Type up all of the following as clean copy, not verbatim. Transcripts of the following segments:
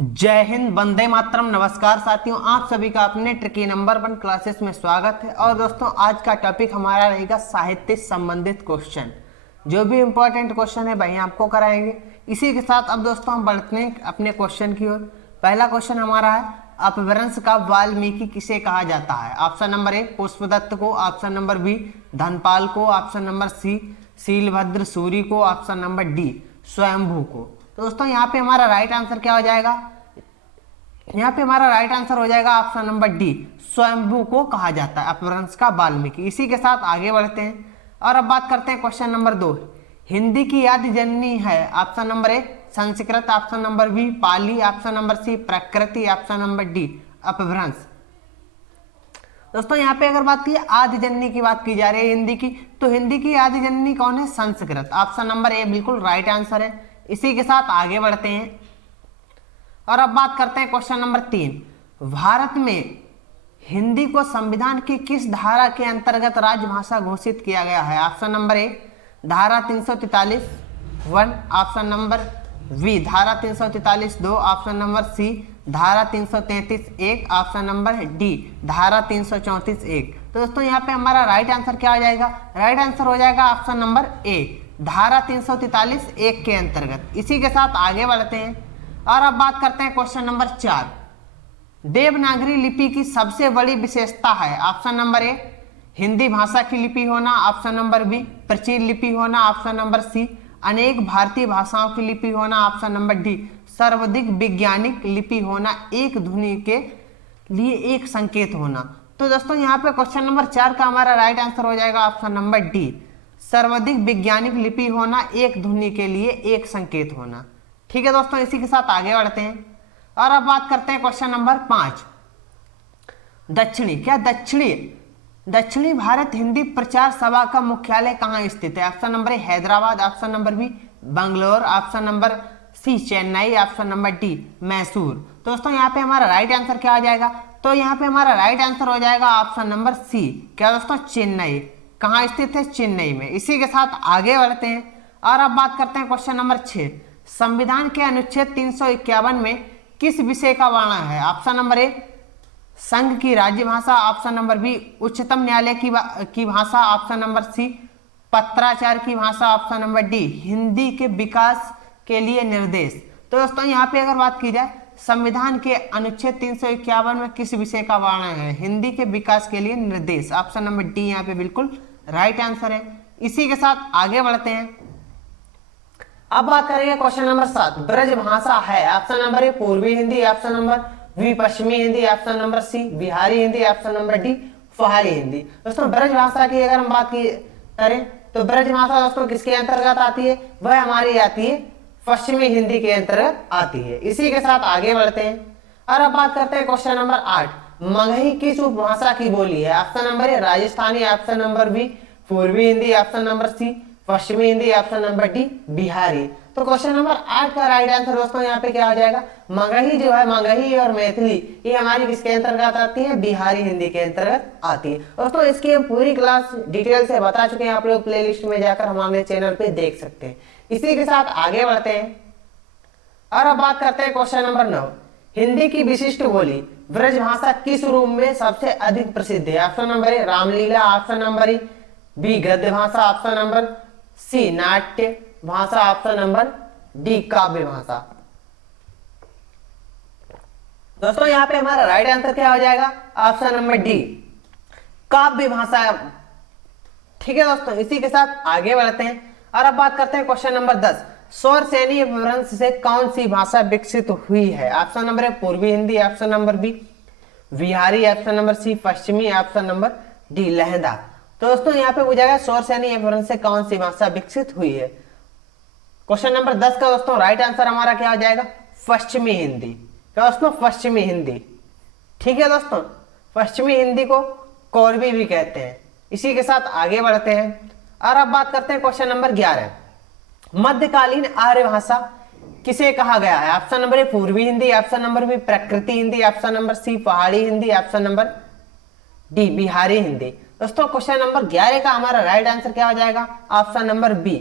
जय हिंद, वंदे मातरम। नमस्कार साथियों, आप सभी का अपने ट्रिकी नंबर 1 क्लासेस में स्वागत है। और दोस्तों, आज का टॉपिक हमारा रहेगा साहित्य संबंधित क्वेश्चन। जो भी इंपॉर्टेंट क्वेश्चन है वही आपको कराएंगे। इसी के साथ अब दोस्तों हम बढ़ते हैं अपने क्वेश्चन की ओर। पहला क्वेश्चन हमारा है, अपभ्रंश का वाल्मीकि किसे कहा जाता है? ऑप्शन नंबर ए पुष्पदत्त को, ऑप्शन नंबर बी धनपाल को, option number C Shilabhadra Suri को, ऑप्शन नंबर डी स्वयंभू को। तो दोस्तों यहाँ पे हमारा राइट आंसर क्या हो जाएगा? यहाँ पे हमारा राइट आंसर हो जाएगा ऑप्शन नंबर डी, स्वयंभू को कहा जाता है अपभ्रंश का वाल्मीकि। इसी के साथ आगे बढ़ते हैं और अब बात करते हैं क्वेश्चन नंबर 2। हिंदी की आदि जननी है? Option number A Sanskrit, option number B Pali, option number C Prakrit, option number D अपभ्रंश। दोस्तों यहाँ पे अगर बात की आदि जननी की बात की जा रही है हिंदी की, तो हिंदी की आदि जननी कौन है? संस्कृत। ऑप्शन नंबर ए बिल्कुल राइट आंसर है। इसी के साथ आगे बढ़ते हैं और अब बात करते हैं क्वेश्चन नंबर 3। भारत में हिंदी को संविधान की किस धारा के अंतर्गत राजभाषा घोषित किया गया है? ऑप्शन नंबर ए धारा 343 1, ऑप्शन नंबर बी धारा 343 2, ऑप्शन नंबर सी धारा 333 1, ऑप्शन नंबर डी धारा 334 1। तो दोस्तों यहाँ पे हमारा राइट आंसर क्या हो जाएगा? राइट आंसर हो जाएगा ऑप्शन नंबर ए धारा 343 1 के अंतर्गत। इसी के साथ आगे बढ़ते हैं और अब बात करते हैं क्वेश्चन नंबर 4। देवनागरी लिपि की सबसे बड़ी विशेषता है? ऑप्शन नंबर ए हिंदी भाषा की लिपि होना, ऑप्शन नंबर बी प्राचीन लिपि होना, ऑप्शन नंबर सी अनेक भारतीय भाषाओं की लिपि होना, ऑप्शन नंबर डी सर्वाधिक वैज्ञानिक लिपि होना, एक ध्वनि के लिए एक संकेत होना। तो दोस्तों यहाँ पे क्वेश्चन नंबर 4 का हमारा राइट आंसर हो जाएगा ऑप्शन नंबर डी सर्वाधिक वैज्ञानिक लिपि होना, एक ध्वनि के लिए एक संकेत होना। ठीक है दोस्तों, इसी के साथ आगे बढ़ते हैं और अब बात करते हैं क्वेश्चन नंबर 5। दक्षिणी भारत हिंदी प्रचार सभा का मुख्यालय कहाँ स्थित है? Option number A Hyderabad, option number B Bangalore, option number C Chennai, option number D Mysore. दोस्तों यहाँ पे हमारा राइट आंसर क्या हो जाएगा? तो यहाँ पे हमारा राइट आंसर हो जाएगा ऑप्शन नंबर सी। क्या दोस्तों? चेन्नई। कहाँ स्थित है? चेन्नई में। इसी के साथ आगे बढ़ते हैं और अब बात करते हैं क्वेश्चन नंबर 6। संविधान के अनुच्छेद 351 में किस विषय का वर्णन है? ऑप्शन नंबर ए संघ की राज्य भाषा, ऑप्शन नंबर बी उच्चतम न्यायालय की भाषा, ऑप्शन नंबर सी पत्राचार की भाषा, ऑप्शन नंबर डी हिंदी के विकास के लिए निर्देश। तो दोस्तों यहाँ पे अगर बात की जाए संविधान के अनुच्छेद 351 में किस विषय का वर्णन है? हिंदी के विकास के लिए निर्देश। ऑप्शन नंबर डी यहाँ पे बिल्कुल राइट आंसर है। इसी के साथ आगे बढ़ते हैं। अब बात करेंगे क्वेश्चन नंबर 7। ब्रज भाषा है? ऑप्शन नंबर ए पूर्वी हिंदी, ऑप्शन नंबर बी पश्चिमी Hindi, option number C Bihari Hindi, option number D फुहारी हिंदी। दोस्तों ब्रज भाषा की अगर हम बात करें तो ब्रज भाषा दोस्तों किसके अंतर्गत आती है? वह हमारी आती है पश्चिमी हिंदी के अंतर्गत आती है। इसी के साथ आगे बढ़ते हैं और अब बात करते हैं क्वेश्चन नंबर 8। मगही किस उपभाषा की बोली है? Option number A Rajasthani, option number B पूर्वी हिंदी, ऑप्शन नंबर सी पश्चिमी Hindi, option number D Bihari. तो क्वेश्चन नंबर 8 का राइट आंसर दोस्तों यहाँ पे क्या हो जाएगा? मगही जो है, मगही और मैथिली ये हमारी किसके अंतर्गत आती है? बिहारी हिंदी के अंतर्गत आती है। दोस्तों इसकी हम पूरी क्लास डिटेल से बता चुके हैं, आप लोग प्लेलिस्ट में जाकर हमारे चैनल पे देख सकते हैं। इसी के साथ आगे बढ़ते हैं और अब बात करते हैं क्वेश्चन नंबर 9। हिंदी की विशिष्ट बोली ब्रज भाषा किस रूप में सबसे अधिक प्रसिद्ध है? Option number A Ramlila, option number B गद्य भाषा, ऑप्शन नंबर सी नाट्य भाषा, ऑप्शन नंबर डी काव्य भाषा। दोस्तों यहाँ पे हमारा राइट आंसर क्या हो जाएगा? ऑप्शन नंबर डी काव्य भाषा। ठीक है दोस्तों, इसी के साथ आगे बढ़ते हैं और अब बात करते हैं क्वेश्चन नंबर 10। सौरसेनी अपभ्रंश से कौन सी भाषा विकसित हुई है? ऑप्शन नंबर ए पूर्वी Hindi, option number B Bihari, option number C पश्चिमी, ऑप्शन नंबर डी लहंदा। तो दोस्तों यहाँ पे पूछा गया सौरसेनी अपभ्रंश से कौन सी भाषा विकसित हुई है? क्वेश्चन नंबर 10 का दोस्तों राइट आंसर हमारा क्या हो जाएगा? पश्चिमी हिंदी। क्या दोस्तों? पश्चिमी हिंदी। ठीक है दोस्तों, पश्चिमी हिंदी को कोरवी भी कहते हैं। इसी के साथ आगे बढ़ते हैं और अब बात करते हैं क्वेश्चन नंबर 11। मध्यकालीन आर्य भाषा किसे कहा गया है? ऑप्शन नंबर ए पूर्वी हिंदी, ऑप्शन नंबर बी प्रकृति Hindi, option number C Pahari Hindi, option number D Bihari Hindi. दोस्तों क्वेश्चन नंबर 11 का हमारा राइट आंसर क्या हो जाएगा? ऑप्शन नंबर बी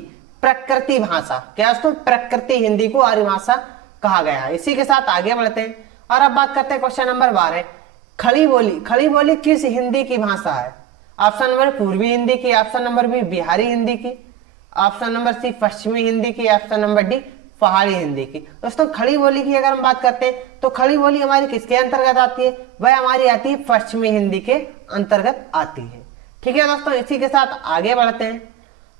प्रकृति भाषा। क्या दोस्तों? प्रकृति हिंदी को आर्य भाषा कहा गया है। इसी के साथ आगे बढ़ते हैं और अब बात करते हैं क्वेश्चन नंबर 12। खड़ी बोली, खड़ी बोली किस हिंदी की भाषा है? ऑप्शन नंबर पूर्वी हिंदी की, option number B Bihari Hindi की, ऑप्शन नंबर सी पश्चिमी हिंदी की, ऑप्शन नंबर डी पहाड़ी हिंदी की। दोस्तों खड़ी बोली की अगर हम बात करते हैं तो खड़ी बोली हमारी किसके अंतर्गत आती है? वह हमारी आती है पश्चिमी हिंदी के अंतर्गत आती है। ठीक है दोस्तों, इसी के साथ आगे बढ़ते हैं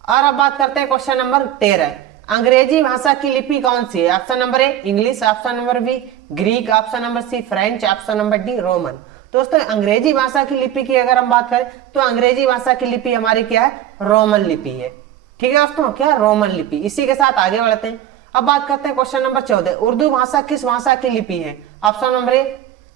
और अब बात करते हैं क्वेश्चन नंबर 13। अंग्रेजी भाषा की लिपि कौन सी है? Option number A English, option number B Greek, option number C French, option number D Roman. दोस्तों अंग्रेजी भाषा की लिपि की अगर हम बात करें तो अंग्रेजी भाषा की लिपि हमारी क्या है? रोमन लिपि है। ठीक है दोस्तों, क्या रोमन लिपि। इसी के साथ आगे बढ़ते हैं। अब बात करते हैं क्वेश्चन नंबर 14। उर्दू भाषा किस भाषा की लिपि है? Option number A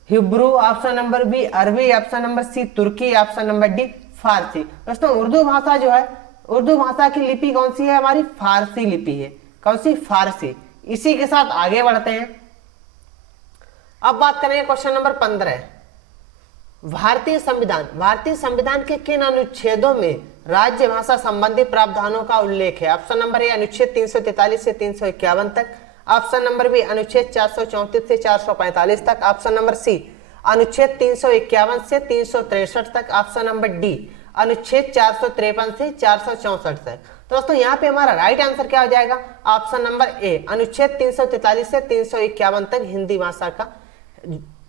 Hebrew, option number B अरबी, ऑप्शन नंबर सी तुर्की, ऑप्शन नंबर डी फारसी। दोस्तों उर्दू भाषा जो है, उर्दू भाषा की लिपि कौन सी है? हमारी फारसी लिपि है। कौन सी? फारसी। इसी के साथ आगे बढ़ते हैं। अब बात करेंगे क्वेश्चन नंबर 15। भारतीय संविधान, भारतीय संविधान के किन अनुच्छेदों में राज्य भाषा संबंधी प्रावधानों का उल्लेख है? ऑप्शन नंबर ए अनुच्छेद 343 से 351 तक, ऑप्शन नंबर बी अनुच्छेद 434 से 445 तक, ऑप्शन नंबर सी अनुच्छेद 351 से 363 तक, ऑप्शन नंबर डी अनुच्छेद 453 से 464 तक। दोस्तों यहाँ पे हमारा राइट आंसर क्या हो जाएगा? ऑप्शन नंबर ए अनुच्छेद 343 से 351 तक हिंदी भाषा का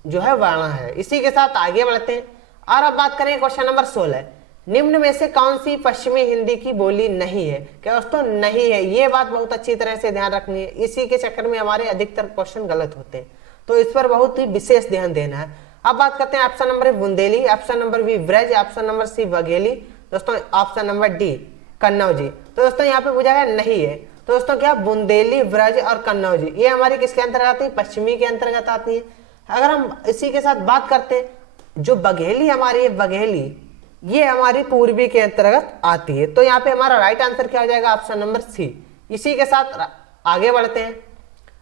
जो है वर्णन है। इसी के साथ आगे बढ़ते हैं और अब बात करें क्वेश्चन नंबर 16। निम्न में से कौन सी पश्चिमी हिंदी की बोली नहीं है? क्या दोस्तों नहीं है, ये बात बहुत अच्छी तरह से ध्यान रखनी है। इसी के चक्कर में हमारे अधिकतर क्वेश्चन गलत होते हैं, तो इस पर बहुत ही विशेष ध्यान देना है। अब बात करते हैं option number Bundeli, option number B Braj, option number C Bagheli, दोस्तों ऑप्शन नंबर डी कन्नौजी। तो दोस्तों यहाँ पे पूछा गया नहीं है, तो दोस्तों क्या बुंदेली, ब्रज और कन्नौजी ये हमारी किसके अंतर्गत आती है? पश्चिमी के अंतर्गत आती है। अगर हम इसी के साथ बात करते हैं जो बघेली हमारी है, बघेली ये हमारी पूर्वी के अंतर्गत आती है। तो यहाँ पे हमारा राइट आंसर क्या हो जाएगा? Option number C. इसी के साथ आगे बढ़ते हैं।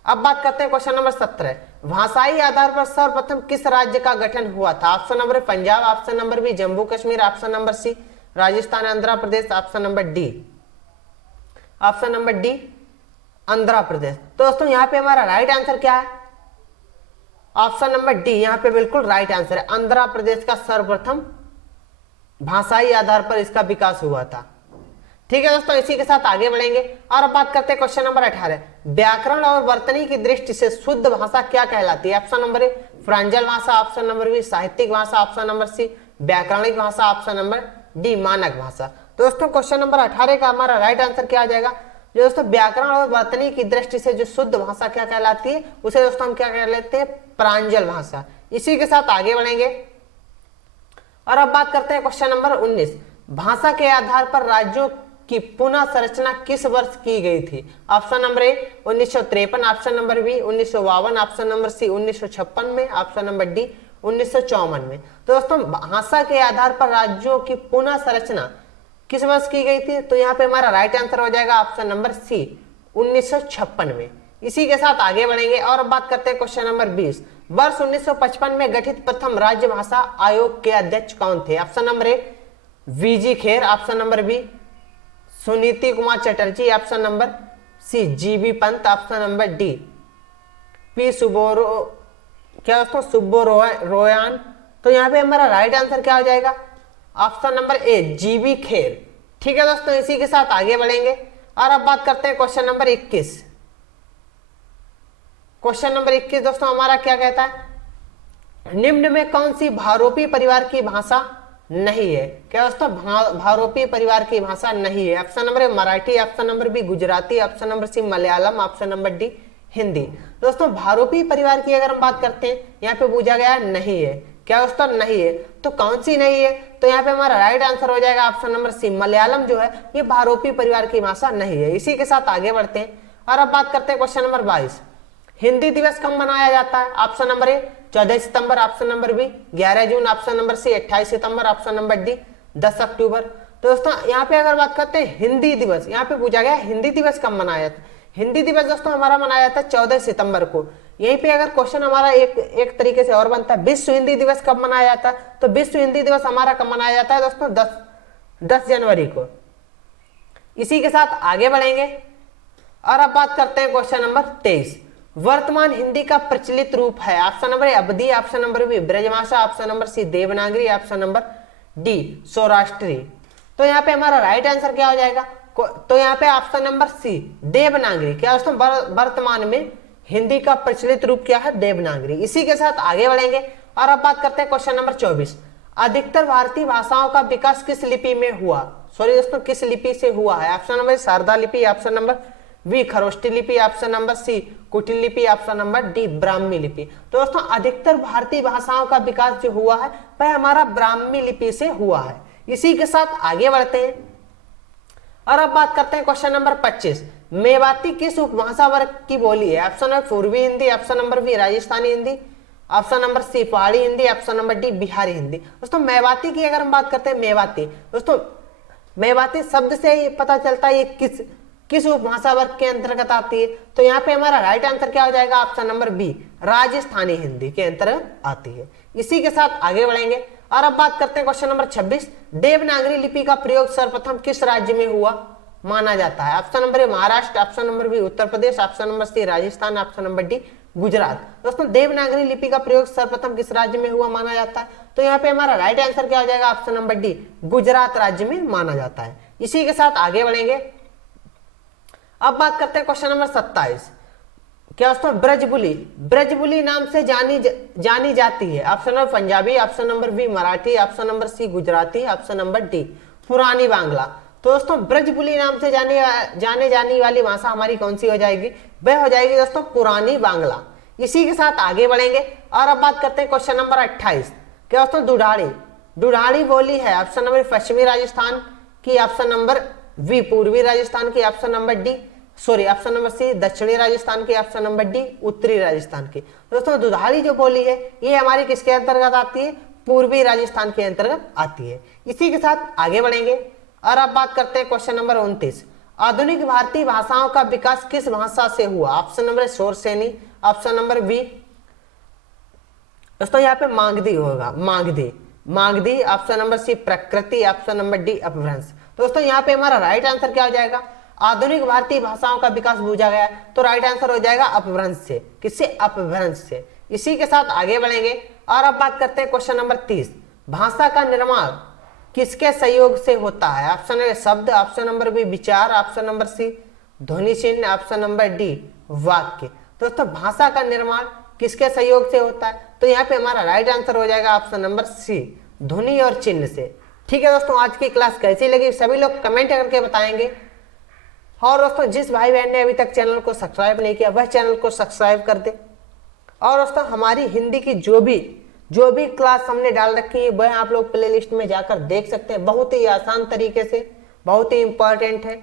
अब बात करते हैं क्वेश्चन नंबर 17। भाषाई आधार पर सर्वप्रथम किस राज्य का गठन हुआ था? Option number Punjab, option number B Jammu Kashmir, option number C Rajasthan Andhra Pradesh, option number D Andhra Pradesh. तो दोस्तों यहाँ पे हमारा राइट आंसर क्या है? ऑप्शन नंबर डी यहाँ पे बिल्कुल राइट आंसर है। आंध्र प्रदेश का सर्वप्रथम भाषाई आधार पर इसका विकास हुआ था। ठीक है दोस्तों, इसी के साथ आगे बढ़ेंगे और अब बात करते हैं क्वेश्चन नंबर 18। व्याकरण और वर्तनी की दृष्टि से शुद्ध भाषा क्या कहलाती है? ऑप्शन नंबर ए फ्रांजल भाषा, ऑप्शन नंबर बी साहित्यिक भाषा, ऑप्शन नंबर सी व्याकरणिक भाषा, ऑप्शन नंबर डी मानक भाषा। दोस्तों क्वेश्चन नंबर 18 का हमारा राइट आंसर क्या आ जाएगा? जो दोस्तों व्याकरण और वर्तनी की दृष्टि से जो शुद्ध भाषा क्या कहलाती है उसे दोस्तों हम क्या कह लेते हैं? प्रांजल भाषा। इसी के साथ आगे बढ़ेंगे और अब बात करते हैं क्वेश्चन नंबर 19। भाषा के आधार पर राज्यों की पुनः संरचना किस वर्ष की गई थी? Option number A 1953, option number B 1952, option number C 1956 में, ऑप्शन नंबर डी 1954 में। तो दोस्तों भाषा के आधार पर राज्यों की पुनः संरचना किस वर्ष की गई थी? तो यहाँ पे हमारा राइट आंसर हो जाएगा ऑप्शन नंबर सी 1956 में। इसी के साथ आगे बढ़ेंगे और अब बात करते हैं क्वेश्चन नंबर 20। वर्ष 1955 में गठित प्रथम राज्य भाषा आयोग के अध्यक्ष कौन थे? Option number A V G Kher, option number B Suniti Kumar Chatterjee, option number C G B Pant, option number D P Subbaro क्या दोस्तों सुब्बोरोयान। तो यहाँ पे हमारा राइट आंसर क्या हो जाएगा? ऑप्शन नंबर ए जीबी खेर। ठीक है दोस्तों, इसी के साथ आगे बढ़ेंगे और अब बात करते हैं क्वेश्चन नंबर 21। क्वेश्चन नंबर 21 दोस्तों हमारा क्या कहता है? निम्न में कौन सी भारोपी परिवार की भाषा नहीं है? क्या दोस्तों भारोपी परिवार की भाषा नहीं है? Option number A Marathi, option number B Gujarati, option number C Malayalam, option number D Hindi. दोस्तों भारोपी परिवार की अगर हम बात करते हैं यहाँ पे पूछा गया नहीं है। क्या दोस्तों नहीं है, तो कौन सी नहीं है? तो यहाँ पे हमारा राइट आंसर हो जाएगा ऑप्शन नंबर सी मलयालम जो है ये भारोपी परिवार की भाषा नहीं है। इसी के साथ आगे बढ़ते हैं और अब बात करते हैं क्वेश्चन नंबर 22। हिंदी दिवस कब मनाया जाता है? ऑप्शन नंबर ए 14 सितंबर, ऑप्शन नंबर बी 11 जून, ऑप्शन नंबर सी 28 सितंबर, ऑप्शन नंबर डी 10 अक्टूबर। तो दोस्तों यहाँ पे अगर बात करते हैं हिंदी दिवस, यहाँ पे पूछा गया हिंदी दिवस कब मनाया जाता है? हिंदी दिवस दोस्तों हमारा मनाया जाता है 14 सितंबर को। यहीं पे अगर क्वेश्चन हमारा एक तरीके से और बनता है विश्व हिंदी दिवस कब मनाया जाता है? तो विश्व हिंदी दिवस हमारा कब मनाया जाता है दोस्तों? 10 जनवरी को। इसी के साथ आगे बढ़ेंगे और अब बात करते हैं क्वेश्चन नंबर 23। वर्तमान हिंदी का प्रचलित रूप है? Option number A Awadhi, option number B Brajbhasha, option number C Devanagari, option number D Saurashtri. तो यहाँ पे हमारा राइट आंसर क्या हो जाएगा? तो यहाँ पे ऑप्शन नंबर सी देवनागरी। क्या दोस्तों, वर्तमान में हिंदी का प्रचलित रूप क्या है? देवनागरी। इसी के साथ आगे बढ़ेंगे और अब बात करते हैं क्वेश्चन नंबर 24। अधिकतर भारतीय भाषाओं का विकास किस लिपि में हुआ? सॉरी दोस्तों, किस लिपि से हुआ है? ऑप्शन नंबर शारदा लिपि, ऑप्शन नंबर बी खरोष्टी लिपि, ऑप्शन नंबर सी कुटिल लिपि, ऑप्शन नंबर डी ब्राह्मी लिपि। तो दोस्तों अधिकतर भारतीय भाषाओं का विकास जो हुआ है वह हमारा ब्राह्मी लिपि से हुआ है। इसी के साथ आगे बढ़ते हैं और अब बात करते हैं क्वेश्चन नंबर 25। मेवाती किस उपभाषा वर्ग की बोली है? ऑप्शन नंबर पूर्वी Hindi, option number B Rajasthani Hindi, option number C Pahari Hindi, option number D Bihari Hindi. दोस्तों मेवाती की अगर हम बात करते हैं, मेवाती दोस्तों मेवाती शब्द से ही पता चलता है ये किस उपभाषा वर्ग के अंतर्गत आती है। तो यहाँ पे हमारा राइट आंसर क्या हो जाएगा? Option number B Rajasthani Hindi के अंतर्गत आती है। इसी के साथ आगे बढ़ेंगे और अब बात करते हैं क्वेश्चन नंबर 26। देवनागरी लिपि का प्रयोग सर्वप्रथम किस राज्य में हुआ माना जाता है? Option number A Maharashtra, option number B Uttar Pradesh, option number C Rajasthan, option number D Gujarat. दोस्तों देवनागरी लिपि का प्रयोग सर्वप्रथम किस राज्य में हुआ माना जाता है? तो यहाँ पे हमारा राइट आंसर क्या हो जाएगा? ऑप्शन नंबर डी गुजरात राज्य में माना जाता है। इसी के साथ आगे बढ़ेंगे, अब बात करते हैं क्वेश्चन नंबर 27। क्या दोस्तों ब्रजबुली नाम से जानी जाती है? Option number Punjabi, option number B Marathi, option number C Gujarati, option number D पुरानी बांग्ला। तो दोस्तों ब्रजबुली नाम से जाने जाने वाली भाषा हमारी कौन सी हो जाएगी? वह हो जाएगी दोस्तों पुरानी बांग्ला। इसी के साथ आगे बढ़ेंगे और अब बात करते हैं क्वेश्चन नंबर 28। क्या दोस्तों दुढ़ाड़ी बोली है? ऑप्शन नंबर पश्चिमी राजस्थान की, ऑप्शन नंबर बी पूर्वी राजस्थान की, option number D option number C दक्षिणी राजस्थान की, ऑप्शन नंबर डी उत्तरी राजस्थान की। दोस्तों दुधारी जो बोली है ये हमारी किसके अंतर्गत आती है? पूर्वी राजस्थान के अंतर्गत आती है। इसी के साथ आगे बढ़ेंगे और अब बात करते हैं क्वेश्चन नंबर 29। आधुनिक भारतीय भाषाओं का विकास किस भाषा से हुआ? Option number Shauraseni, option number B दोस्तों यहाँ पे मागधी होगा, Magadhi, option number C Prakrit, option number D अपभ्रंश। दोस्तों यहाँ पे हमारा राइट आंसर क्या हो जाएगा? आधुनिक भारतीय भाषाओं का विकास पूछा गया तो राइट आंसर हो जाएगा अपभ्रंश से। किससे? अपभ्रंश से। इसी के साथ आगे बढ़ेंगे और अब बात करते हैं क्वेश्चन नंबर 30। भाषा का निर्माण किसके सहयोग से होता है? ऑप्शन नंबर शब्द, ऑप्शन नंबर बी विचार, ऑप्शन नंबर सी ध्वनि चिन्ह, ऑप्शन नंबर डी वाक्य। दोस्तों भाषा का निर्माण किसके सहयोग से होता है? तो यहाँ पे हमारा राइट आंसर हो जाएगा ऑप्शन नंबर सी ध्वनि और चिन्ह से। ठीक है दोस्तों, आज की क्लास कैसी लगी सभी लोग कमेंट करके बताएंगे। और दोस्तों जिस भाई बहन ने अभी तक चैनल को सब्सक्राइब नहीं किया वह चैनल को सब्सक्राइब कर दे। और दोस्तों हमारी हिंदी की जो भी क्लास हमने डाल रखी है वह आप लोग प्लेलिस्ट में जाकर देख सकते हैं। बहुत ही आसान तरीके से, बहुत ही इंपॉर्टेंट है।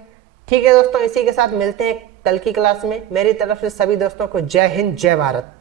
ठीक है दोस्तों, इसी के साथ मिलते हैं कल की क्लास में। मेरी तरफ से सभी दोस्तों को जय हिंद, जय भारत।